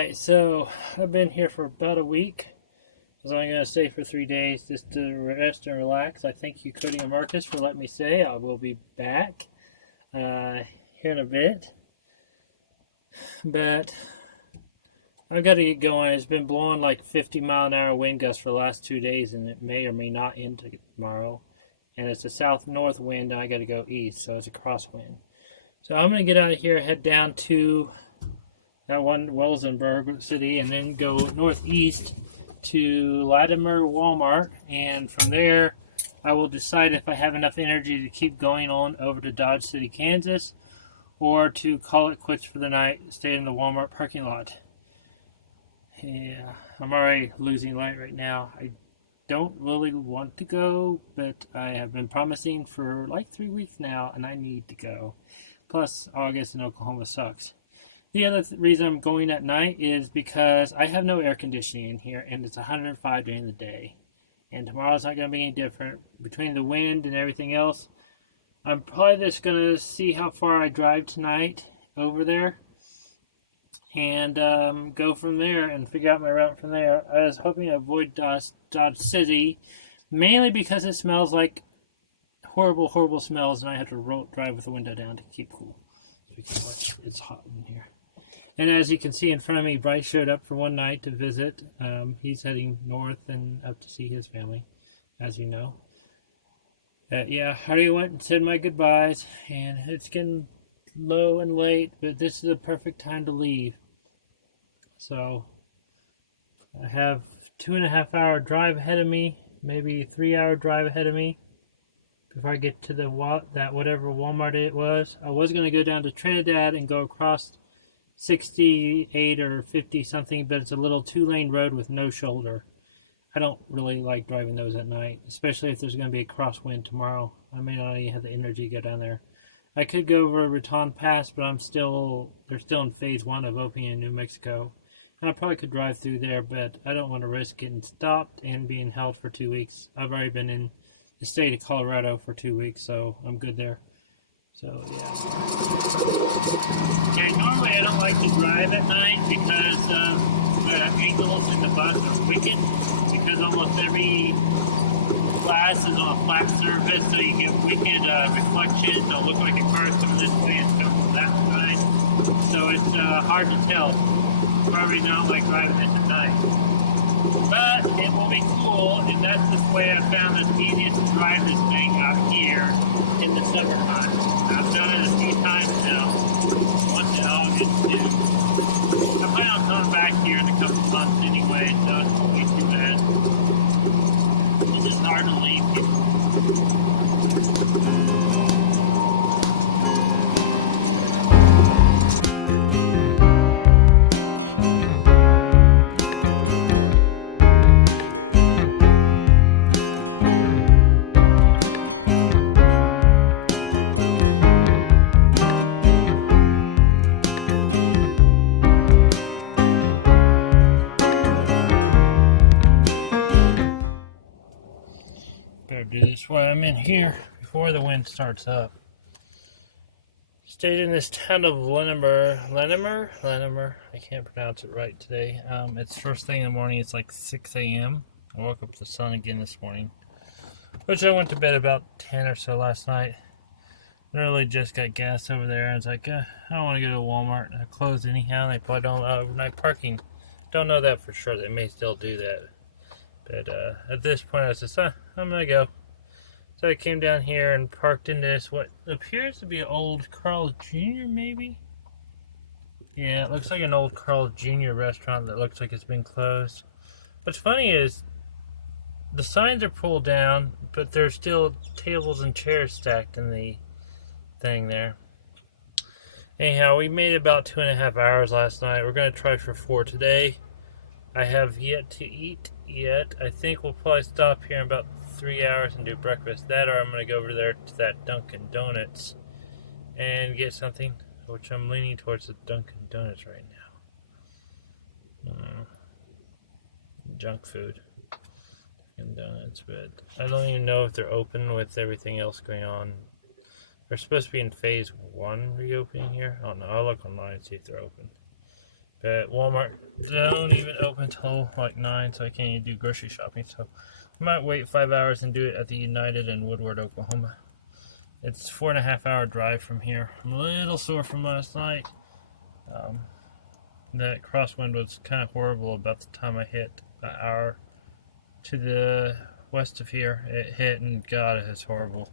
Alright, so I've been here for about a week. I was only going to stay for 3 days just to rest and relax. I thank you, Cody and Marcus, for letting me stay. I will be back here in a bit. But I've got to get going. It's been blowing like 50-mile-an-hour wind gusts for the last 2 days, and it may or may not end tomorrow. And it's a south-north wind, and I got to go east, so it's a crosswind. So I'm going to get out of here, head down to that one Welsenburg city, and then go northeast to Latimer Walmart, and from there I will decide if I have enough energy to keep going on over to Dodge City, Kansas, or to call it quits for the night, stay in the Walmart parking lot. Yeah, I'm already losing light right now. I don't really want to go, but I have been promising for like 3 weeks now, and I need to go. Plus, August in Oklahoma sucks. The other reason I'm going at night is because I have no air conditioning in here, and it's 105 during the day. And tomorrow's not going to be any different. Between the wind and everything else, I'm probably just going to see how far I drive tonight over there, and go from there and figure out my route from there. I was hoping to avoid Dodge City, mainly because it smells like horrible smells, and I have to drive with the window down to keep cool. Because it's hot in here. And as you can see in front of me, Bryce showed up for one night to visit. He's heading north and up to see his family, as you know. Yeah, I already went and said my goodbyes, and it's getting low and late, but this is the perfect time to leave. So I have 2.5-hour drive ahead of me, maybe 3-hour drive ahead of me before I get to that whatever Walmart it was. I was going to go down to Trinidad and go across 68 or 50 something, but it's a little 2-lane road with no shoulder. I don't really like driving those at night, especially if there's going to be a crosswind tomorrow. I may not even have the energy to go down there. I could go over Raton Pass, but they're still in phase 1 of opening in New Mexico. And I probably could drive through there, but I don't want to risk getting stopped and being held for 2 weeks. I've already been in the state of Colorado for 2 weeks, so I'm good there. So, yeah. Okay, normally I don't like to drive at night because the angles in the bus are wicked, because almost every glass is on a flat surface, so you get wicked reflections. It'll look like a car's coming this way and coming from that side. So it's hard to tell. Probably not like driving it at night. But it will be cool, and that's the way I found it's easiest to drive this thing out here in the summertime. I've done it a few times now, once in August too. I plan on coming back here in a couple months anyway, so it won't be too bad. It's just hard to leave people. Better do this while I'm in here before the wind starts up. Stayed in this town of Latimer. I can't pronounce it right today. It's first thing in the morning. It's like 6 a.m. I woke up to the sun again this morning, which I went to bed about 10 or so last night. Literally just got gas over there, and it's like, I don't want to go to Walmart. They're closed anyhow. They probably don't allow overnight parking. Don't know that for sure. They may still do that. But at this point, I was just, I'm going to go. So I came down here and parked in this, what appears to be an old Carl's Jr. maybe? Yeah, it looks like an old Carl's Jr. restaurant that looks like it's been closed. What's funny is the signs are pulled down, but there's still tables and chairs stacked in the thing there. Anyhow, we made about 2.5 hours last night. We're going to try for 4 today. I have yet to eat yet. I think we'll probably stop here in about 3 hours and do breakfast. That, or I'm going to go over there to that Dunkin' Donuts and get something, which I'm leaning towards the Dunkin' Donuts right now. Junk food. Dunkin' Donuts, but I don't even know if they're open with everything else going on. They're supposed to be in phase 1 reopening here. I don't know. I'll look online and see if they're open. But Walmart don't even open till like 9, so I can't even do grocery shopping. So I might wait 5 hours and do it at the United in Woodward, Oklahoma. It's 4.5 hour drive from here. I'm a little sore from last night. That crosswind was kind of horrible about the time I hit an hour to the west of here. It hit, and God, it was horrible.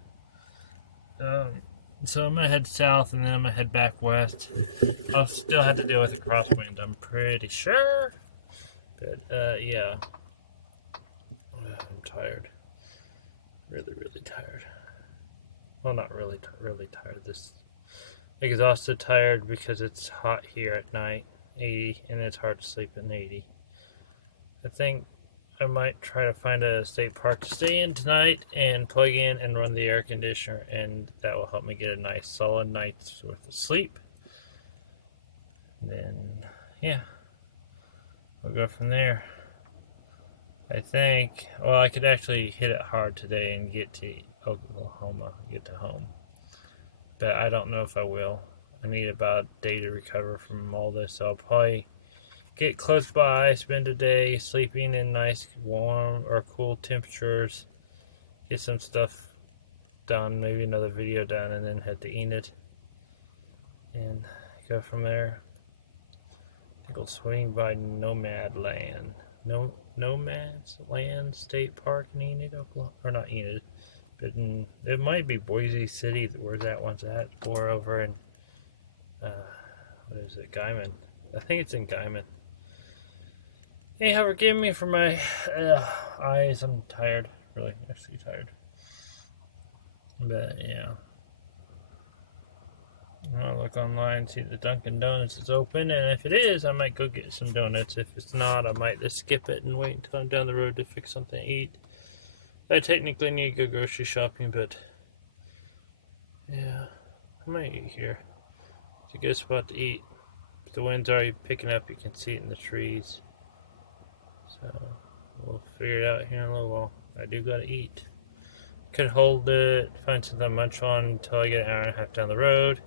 So I'm gonna head south, and then I'm gonna head back west. I'll still have to deal with the crosswind, I'm pretty sure. But yeah, I'm tired. Really, really tired. Well, not really, really tired. This exhausted, tired because it's hot here at night, 80, and it's hard to sleep in 80. I think I might try to find a state park to stay in tonight and plug in and run the air conditioner, and that will help me get a nice solid night's worth of sleep. And then, yeah, we'll go from there. I think, well, I could actually hit it hard today and get to Oklahoma, get to home. But I don't know if I will. I need about a day to recover from all this, so I'll probably get close by, spend a day sleeping in nice warm or cool temperatures, get some stuff done, maybe another video done, and then head to Enid and go from there. I think I'll swing by Nomad's Land State Park in Enid, Oklahoma, or not Enid, but it might be Boise City, where's that one's at, or over in what is it, Guymon. I think it's in Guymon. Anyhow, forgive me for my eyes. I'm tired. Really, actually tired. But, yeah. I'll look online, see if the Dunkin' Donuts is open, and if it is, I might go get some donuts. If it's not, I might just skip it and wait until I'm down the road to fix something to eat. I technically need to go grocery shopping, but yeah, I might eat here. It's a good spot to eat. The wind's already picking up. You can see it in the trees. So we'll figure it out here in a little while. I do gotta eat. Could hold it, find something to munch on until I get an hour and a half down the road.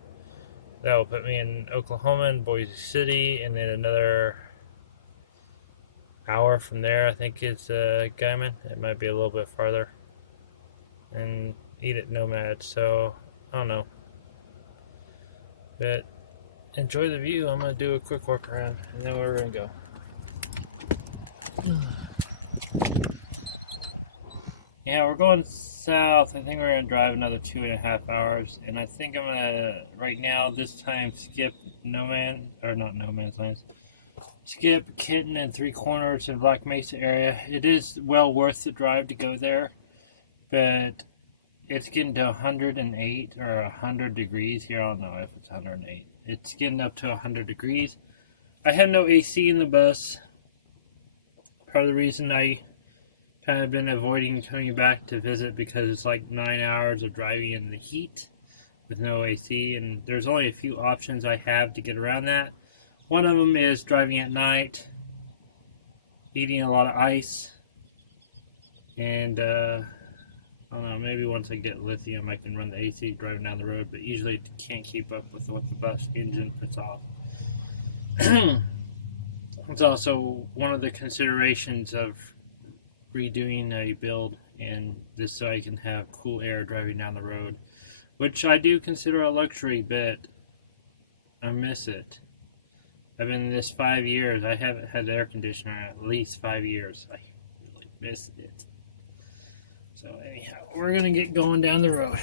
That will put me in Oklahoma and Boise City, and then another hour from there, I think it's Guymon. It might be a little bit farther. And eat at Nomad, so I don't know. But enjoy the view. I'm going to do a quick walk around, and then we're going to go. Yeah, we're going south. I think we're going to drive another 2.5 hours. And I think I'm going to, right now, this time, skip Nomad's Land. Skip Kitten and Three Corners in Black Mesa area. It is well worth the drive to go there. But it's getting to 108 or 100 degrees here. I don't know if it's 108. It's getting up to 100 degrees. I have no AC in the bus. Part of the reason I kind of been avoiding coming back to visit because it's like 9 hours of driving in the heat with no AC, and there's only a few options I have to get around that. One of them is driving at night, eating a lot of ice, and I don't know, maybe once I get lithium I can run the AC driving down the road, but usually it can't keep up with what the bus engine puts off. It's also one of the considerations of redoing a build, and this so I can have cool air driving down the road, which I do consider a luxury, but I miss it. I've been in this 5 years. I haven't had air conditioner in at least 5 years. I really miss it. So anyhow, we're gonna get going down the road.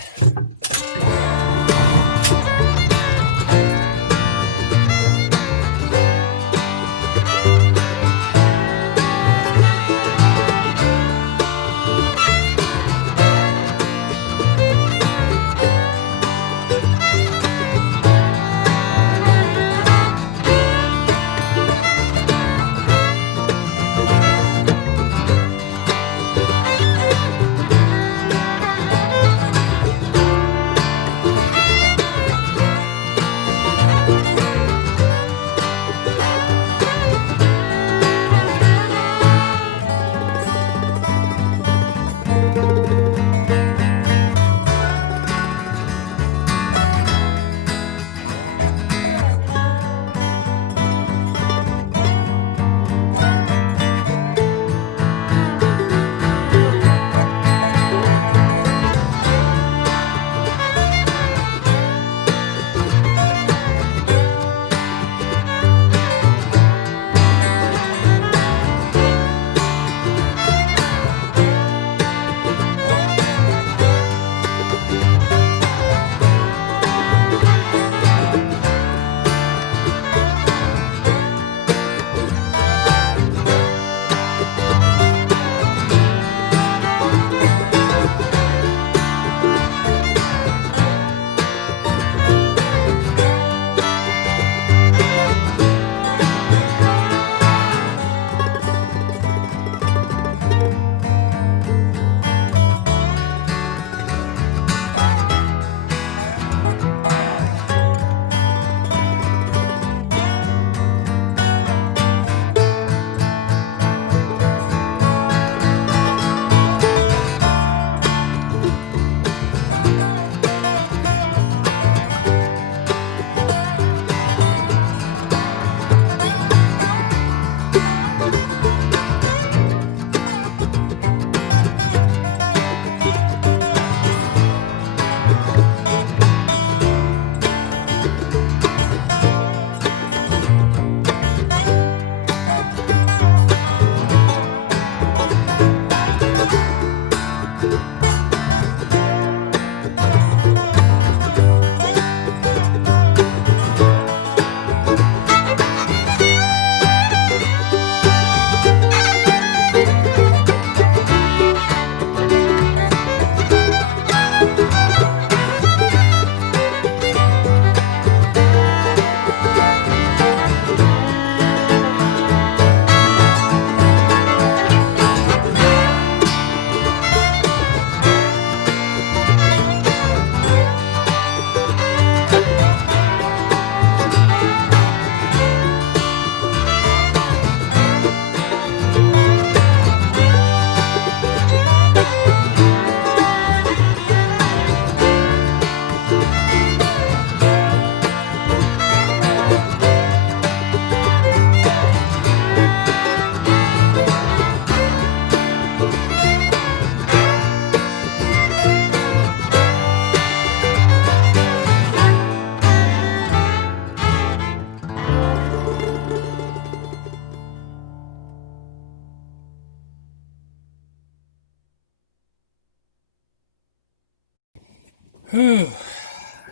Whew.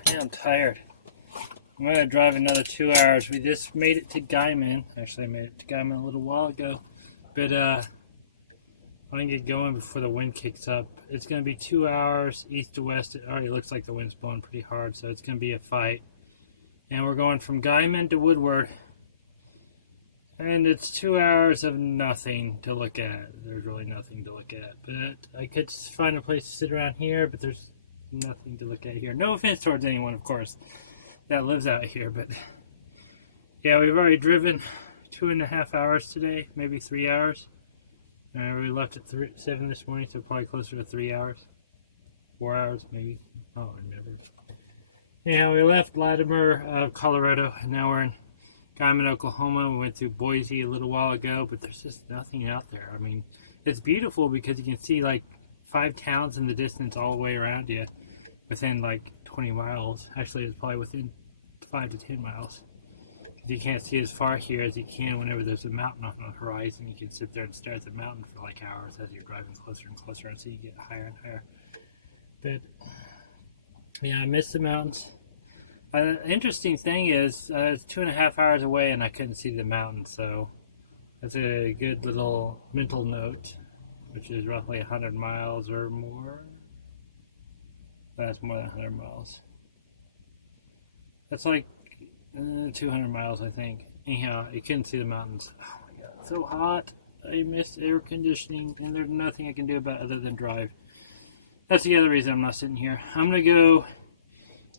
Yeah, I'm tired. I'm going to drive another 2 hours. We just made it to Guymon. Actually, I made it to Guymon a little while ago. But I can get going before the wind kicks up. It's going to be 2 hours east to west. It already looks like the wind's blowing pretty hard, so it's going to be a fight. And we're going from Guymon to Woodward. And it's 2 hours of nothing to look at. There's really nothing to look at. But I could find a place to sit around here, but there's nothing to look at here. No offense towards anyone, of course, that lives out here. But yeah, we've already driven 2.5 hours today, maybe 3 hours. We left at 7 this morning, so probably closer to 3 hours. 4 hours, maybe. I don't remember. Yeah, we left Lamar Colorado, and now we're in Guymon, Oklahoma. We went through Boise a little while ago, but there's just nothing out there. I mean, it's beautiful because you can see like 5 towns in the distance all the way around you within like 20 miles. Actually, it's probably within 5 to 10 miles. You can't see as far here as you can whenever there's a mountain on the horizon. You can sit there and stare at the mountain for like hours as you're driving closer and closer until you get higher and higher. But yeah, I miss the mountains. Interesting thing is, it's 2.5 hours away and I couldn't see the mountain, so that's a good little mental note, which is roughly 100 miles or more. That's more than 100 miles. That's like 200 miles, I think. Anyhow, you couldn't see the mountains. Oh my god, it's so hot. I missed air conditioning, and there's nothing I can do about it other than drive. That's the other reason I'm not sitting here. I'm going to go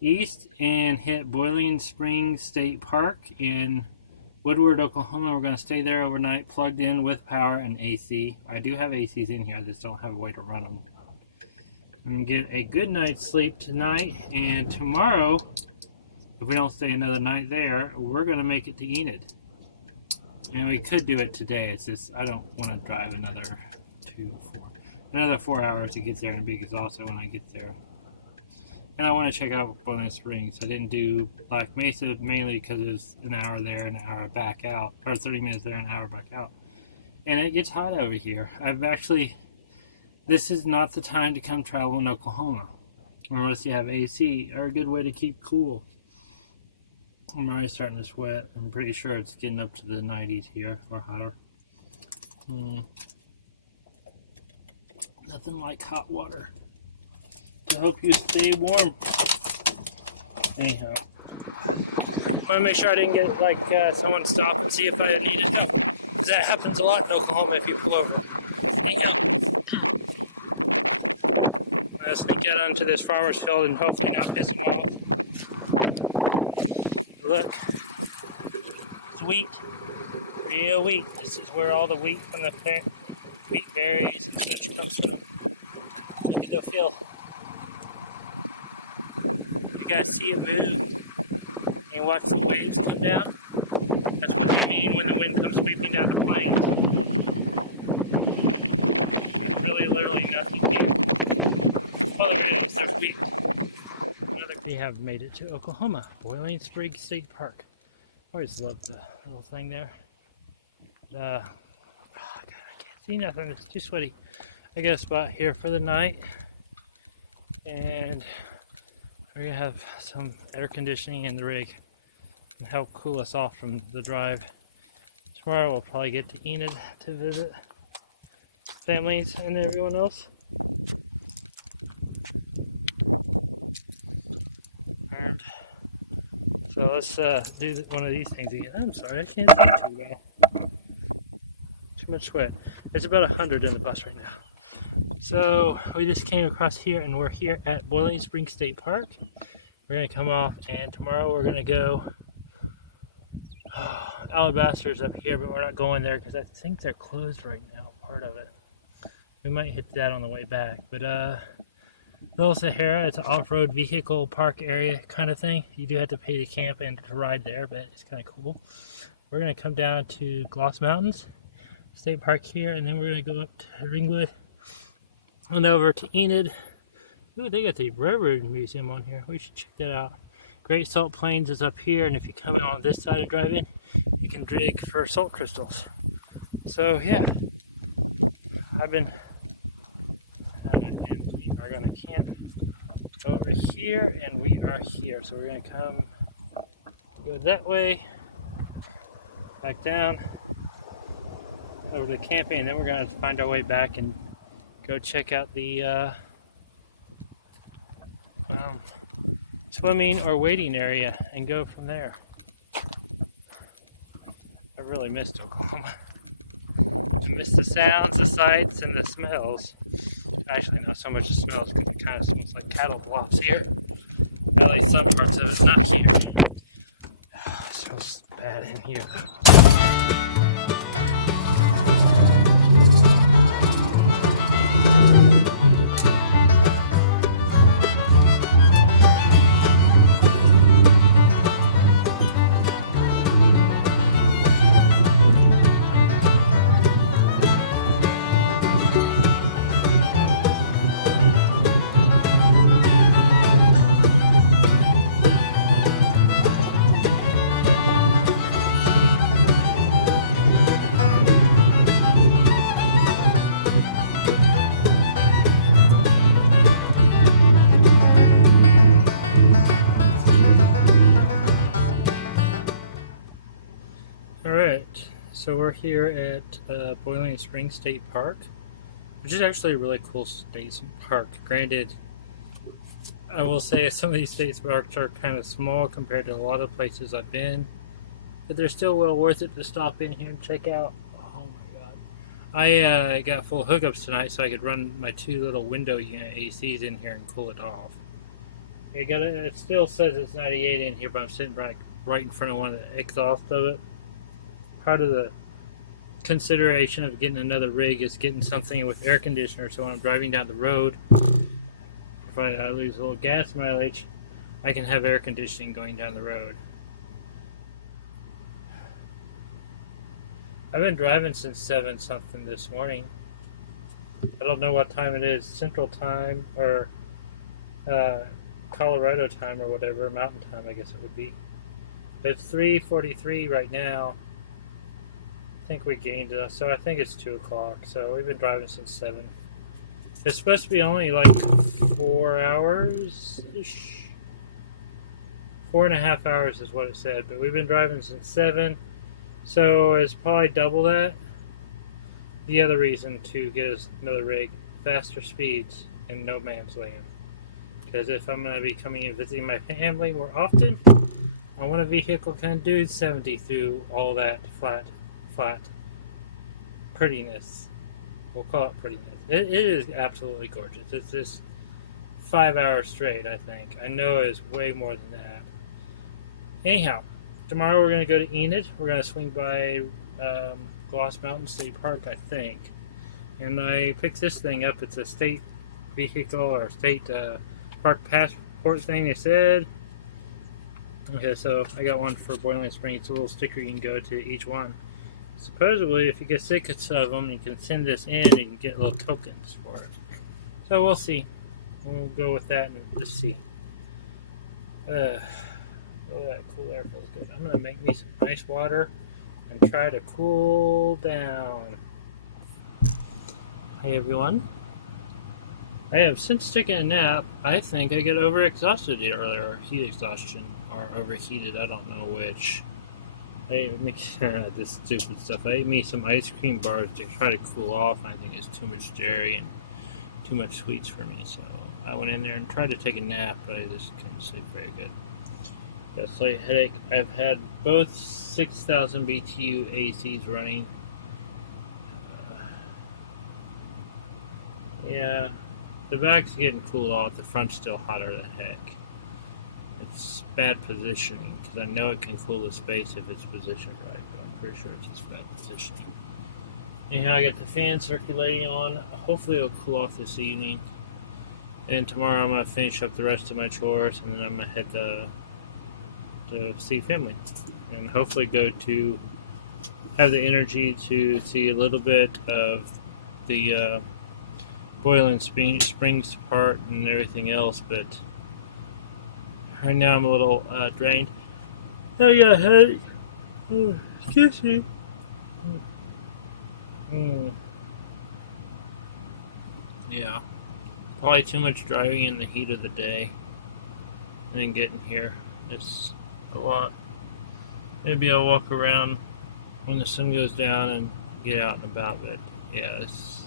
east and hit Boiling Springs State Park in Woodward, Oklahoma. We're going to stay there overnight, plugged in with power and AC. I do have ACs in here, I just don't have a way to run them. I'm going to get a good night's sleep tonight, and tomorrow, if we don't stay another night there, we're going to make it to Enid. And we could do it today. It's just, I don't want to drive another 4 hours to get there and be exhausted when I get there. And I want to check out Boiling Springs. I didn't do Black Mesa mainly because it's an hour there and an hour back out, or 30 minutes there and an hour back out. And it gets hot over here. This is not the time to come travel in Oklahoma, unless you have AC, or a good way to keep cool. I'm already starting to sweat. I'm pretty sure it's getting up to the 90s here, or hotter. Nothing like hot water. I hope you stay warm. Anyhow, I want to make sure I didn't get like someone stop and see if I needed help, because that happens a lot in Oklahoma if you pull over. Anyhow, I'm going to sneak out onto this farmer's field and hopefully not piss them off. Look, it's wheat, real wheat. This is where all the wheat from the plant, wheat berries and such comes from. Look at the field. You guys see it move and watch the waves come down. That's what I mean when the wind comes sweeping down the plain. There's really literally nothing here. Oh, there it is. There's wheat. We have made it to Oklahoma, Boiling Springs State Park. Always love the little thing there. Oh God, I can't see nothing. It's too sweaty. I got a spot here for the night, and we're gonna have some air conditioning in the rig and help cool us off from the drive. Tomorrow we'll probably get to Enid to visit families and everyone else. And so let's do one of these things again. I'm sorry, I can't see too well. Too much sweat. It's about 100 in the bus right now. So we just came across here and we're here at Boiling Springs State Park. We're going to come off and tomorrow we're going to go Alabaster's up here, but we're not going there because I think they're closed right now, part of it. We might hit that on the way back, but Little Sahara, it's an off-road vehicle park area kind of thing. You do have to pay to camp and to ride there, but it's kind of cool. We're going to come down to Gloss Mountains State Park here, and then we're going to go up to Ringwood and over to Enid. Ooh, they got the Railroad Museum on here. We should check that out. Great Salt Plains is up here, and if you come in on this side and drive in, you can dig for salt crystals. So yeah, we are going to camp over we're here and we are here. So we're gonna go that way, back down, over to camping, and then we're gonna find our way back and go check out the swimming or waiting area and go from there. I really missed Oklahoma. I missed the sounds, the sights, and the smells. Actually, not so much the smells because it kind of smells like cattle blobs here. At least some parts of it, not here. It smells bad in here. Alright, so we're here at Boiling Springs State Park, which is actually a really cool state park. Granted, I will say some of these state parks are kind of small compared to a lot of places I've been, but they're still well worth it to stop in here and check out. Oh my god. I got full hookups tonight so I could run my 2 little window unit ACs in here and cool it off. It still says it's 98 in here, but I'm sitting right in front of one of the exhausts of it. Part of the consideration of getting another rig is getting something with air conditioner, so when I'm driving down the road, if I lose a little gas mileage, I can have air conditioning going down the road. I've been driving since 7 something this morning. I don't know what time it is, Central Time or Colorado time or whatever, Mountain Time I guess it would be. But it's 3:43 right now. I think we gained it, so I think it's 2 o'clock. So we've been driving since 7. It's supposed to be only like 4 hours-ish. 4.5 hours is what it said, but we've been driving since 7. So it's probably double that. The other reason to get us another rig, faster speeds in no man's land. Because if I'm going to be coming and visiting my family more often, I want a vehicle can do 70 through all that flat prettiness. We'll call it prettiness. It is absolutely gorgeous. It's just 5 hours straight, I think. I know it's way more than that. Anyhow, tomorrow we're going to go to Enid. We're going to swing by Gloss Mountain State Park, I think. And I picked this thing up. It's a state vehicle or state park passport thing, they said. Okay, so I got one for Boiling Springs. It's a little sticker you can go to each one. Supposedly, if you get sick of them, you can send this in and you can get little tokens for it. So we'll see. We'll go with that and just see. Oh, that cool air feels good. I'm going to make me some nice water and try to cool down. Hey everyone. I have since taken a nap. I think I get overexhausted earlier, or heat exhaustion, or overheated, I don't know which. I ate this stupid stuff. I ate me some ice cream bars to try to cool off. I think it's too much dairy and too much sweets for me, so I went in there and tried to take a nap, but I just couldn't sleep very good. Got a slight headache. I've had both 6,000 BTU ACs running. Yeah, the back's getting cooled off. The front's still hotter than heck. It's bad positioning, because I know it can cool the space if it's positioned right, but I'm pretty sure it's just bad positioning. Anyhow, I got the fan circulating on. Hopefully it'll cool off this evening. And tomorrow I'm going to finish up the rest of my chores, and then I'm going to head to see family. And hopefully have the energy to see a little bit of the Boiling Springs part and everything else, but right now I'm a little drained. I got a headache. Oh, excuse me. Yeah. Probably too much driving in the heat of the day. and getting here. It's a lot. Maybe I'll walk around when the sun goes down and get out and about, but yeah, it's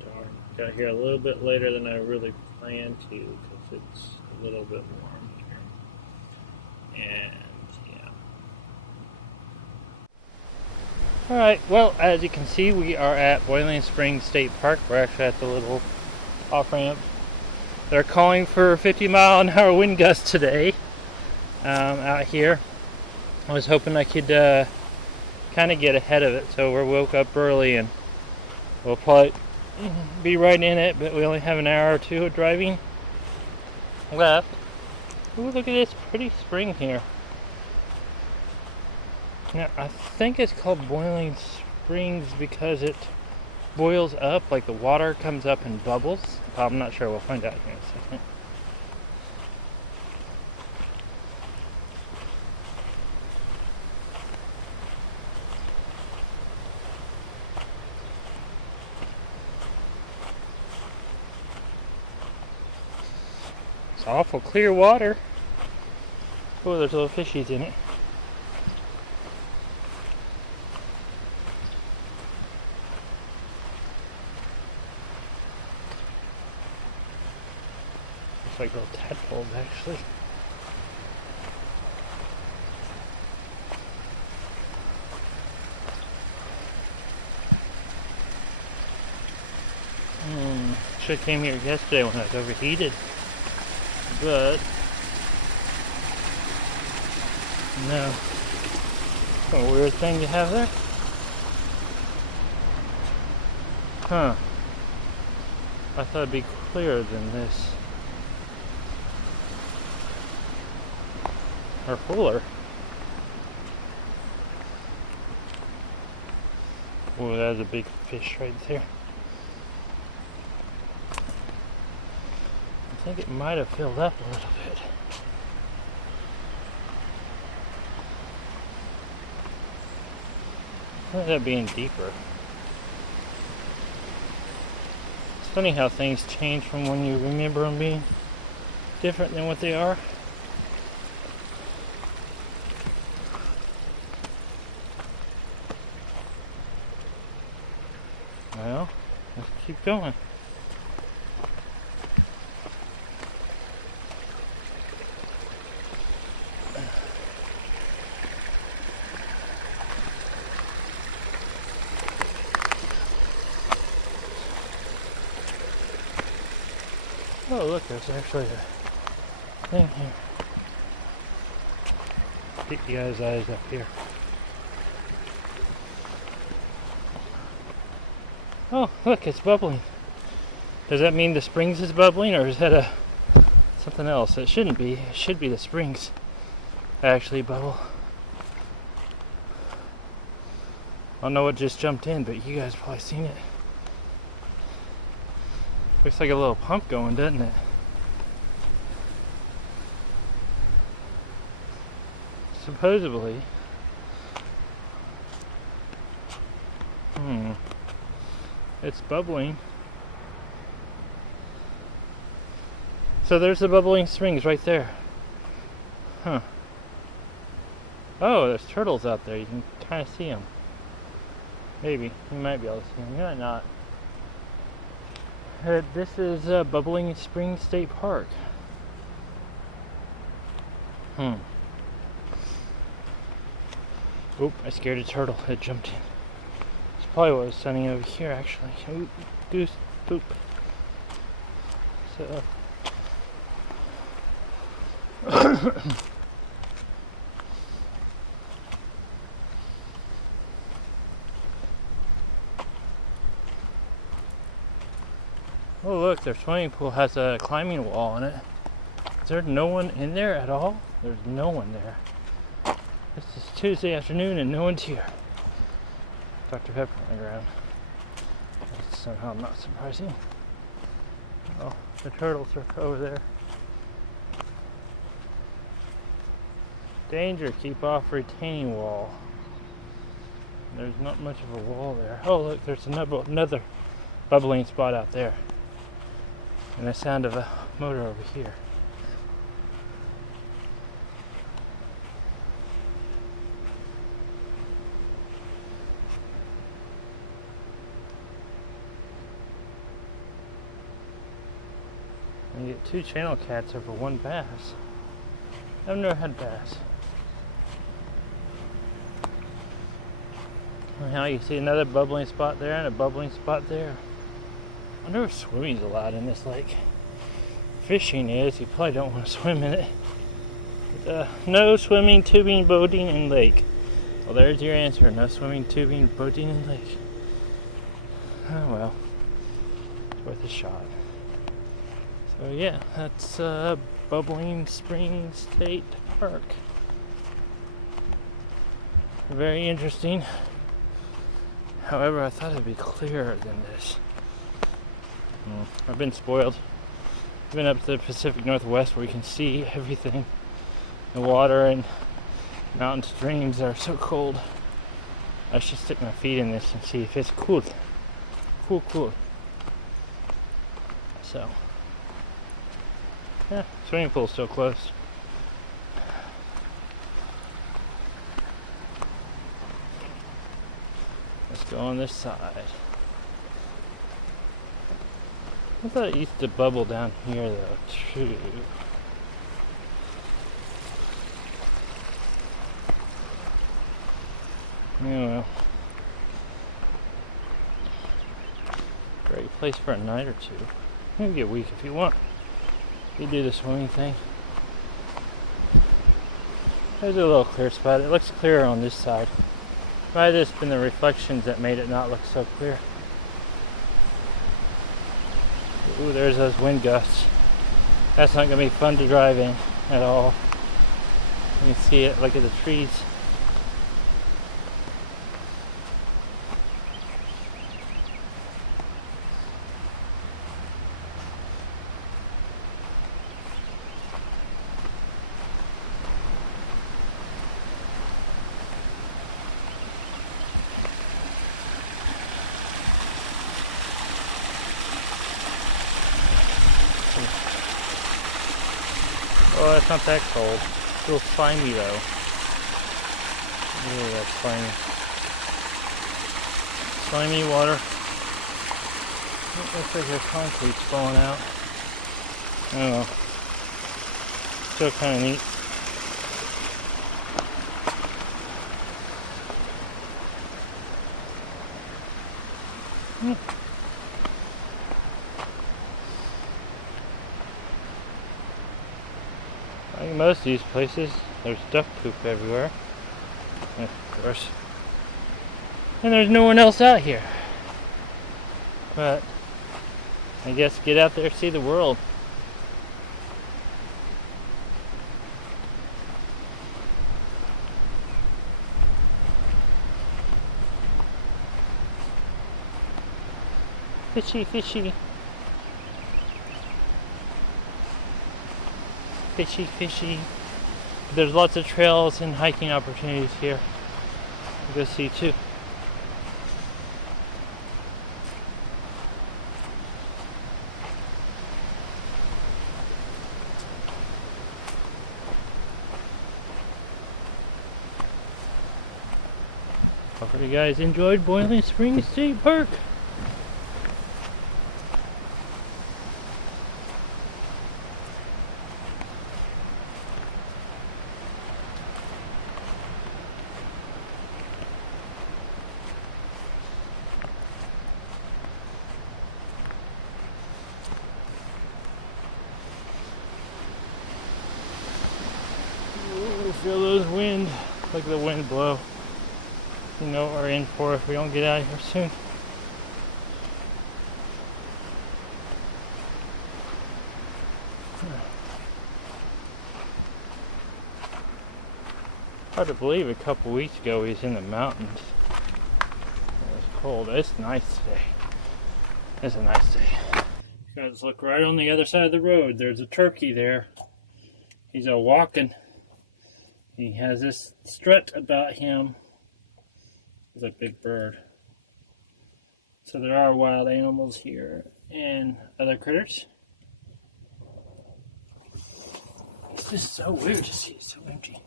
darn. Got here a little bit later than I really planned to because it's a little bit warm here. And yeah. Alright, well, as you can see, we are at Boiling Springs State Park. We're actually at the little off-ramp. They're calling for 50-mile-an-hour wind gusts today out here. I was hoping I could kind of get ahead of it, so we woke up early and we'll probably be right in it, but we only have an hour or two of driving left. Ooh, look at this pretty spring here. Now, I think it's called Boiling Springs because it boils up, like the water comes up and bubbles. I'm not sure, we'll find out here in a second. It's awful clear water. Oh, there's little fishies in it. Looks like little tadpoles, actually. Should have came here yesterday when I was overheated. But no. What a weird thing to have there. Huh. I thought it'd be clearer than this. Or fuller. Oh, that's a big fish right there. I think it might have filled up a little bit. Look at that being deeper. It's funny how things change from when you remember them being different than what they are. Well, let's keep going. Oh, look, there's actually a thing here. Get you guys' eyes up here. Oh, look, it's bubbling. Does that mean the springs is bubbling, or is that something else? It shouldn't be. It should be the springs that actually bubble. I don't know what just jumped in, but you guys probably seen it. Looks like a little pump going, doesn't it? Supposedly. It's bubbling. So there's the bubbling springs right there. Huh. Oh, there's turtles out there. You can kind of see them. Maybe. You might be able to see them. You might not. This is Bubbling Springs State Park. Oop, I scared a turtle. It jumped in. It's probably what was sunning over here, actually. Oop, goose, poop. So. Oh, look, their swimming pool has a climbing wall on it. Is there no one in there at all? There's no one there. This is Tuesday afternoon and no one's here. Dr. Pepper on the ground. That's somehow not surprising. Oh, the turtles are over there. Danger, keep off retaining wall. There's not much of a wall there. Oh, look, there's another bubbling spot out there. And the sound of a motor over here. get 2 channel cats over 1 bass. I've never had bass. Now you see another bubbling spot there and a bubbling spot there. I wonder if swimming's allowed in this lake. Fishing is, you probably don't want to swim in it. But, no swimming, tubing, boating in lake. Well, there's your answer. No swimming, tubing, boating in lake. Oh well, it's worth a shot. So yeah, that's Bubbling Springs State Park. Very interesting. However, I thought it'd be clearer than this. I've been spoiled. I've been up to the Pacific Northwest where you can see everything. The water and mountain streams are so cold. I should stick my feet in this and see if it's cool. Cool. So, yeah, swimming pool's still closed. Let's go on this side. I thought it used to bubble down here though, too. Yeah, well. Great place for a night or two. Maybe a week if you want. You do the swimming thing. There's a little clear spot. It looks clearer on this side. Might have just been the reflections that made it not look so clear. Ooh, there's those wind gusts. That's not going to be fun to drive in at all. You can see it. Look at the trees. Oh, it's not that cold. It's a little slimy though. Ooh, that's slimy. Slimy water. It looks like the concrete's falling out. I don't know. Still kind of neat. Like most of these places, there's duck poop everywhere. And of course. And there's no one else out here. But I guess get out there, see the world. Fishy, fishy. Fishy, fishy. There's lots of trails and hiking opportunities here to go see too. Hope you guys enjoyed Boiling Springs State Park. Feel those wind. Look at the wind blow. You know what we're in for if we don't get out of here soon. Hard to believe a couple weeks ago he was in the mountains. It was cold. It's nice today. It's a nice day. Guys, look right on the other side of the road. There's a turkey there. He's a walking. He has this strut about him. He's a big bird. So there are wild animals here and other critters. It's just so weird to see it so empty.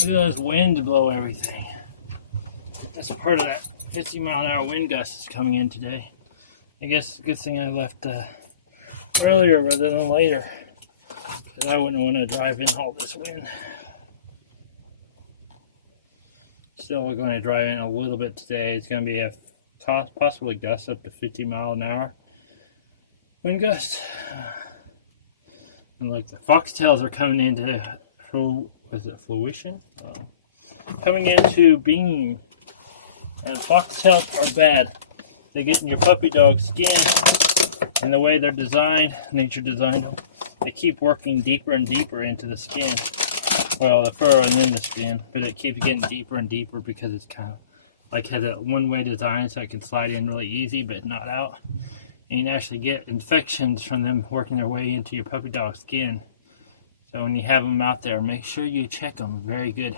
Look at those winds blow everything. That's part of that 50-mile-an-hour wind gust that's coming in today. I guess it's a good thing I left earlier rather than later, because I wouldn't want to drive in all this wind. Still, we're going to drive in a little bit today. It's going to be a possibly gust up to 50 mile an hour wind gust. And like the foxtails are coming into fruition? Coming into being. And foxtails are bad. They get in your puppy dog skin, and the way they're designed, nature designed them, they keep working deeper and deeper into the skin. Well, the fur and then the skin, but it keeps getting deeper and deeper because it's kind of like has a one-way design, so it can slide in really easy, but not out. And you can actually get infections from them working their way into your puppy dog skin. So when you have them out there, make sure you check them very good.